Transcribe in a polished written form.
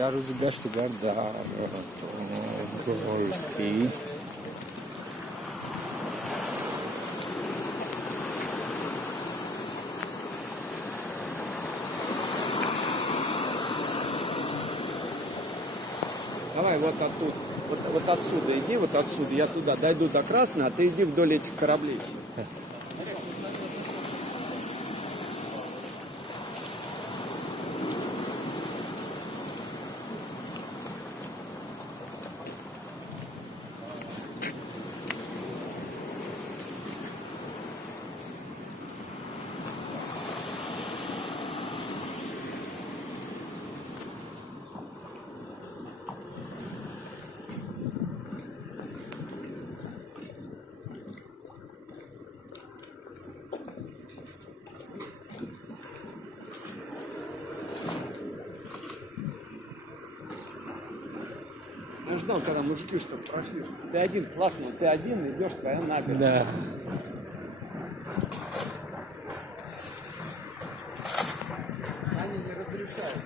Iar uzibește garda Gheorghi. Давай вот оттуда, вот отсюда иди, вот отсюда, я туда дойду до Красной, а ты иди вдоль этих кораблей. Я ждал, когда мужики что прошли. Ты один, классно, ты один идешь, твоя набережная. Да. Они не разрешают.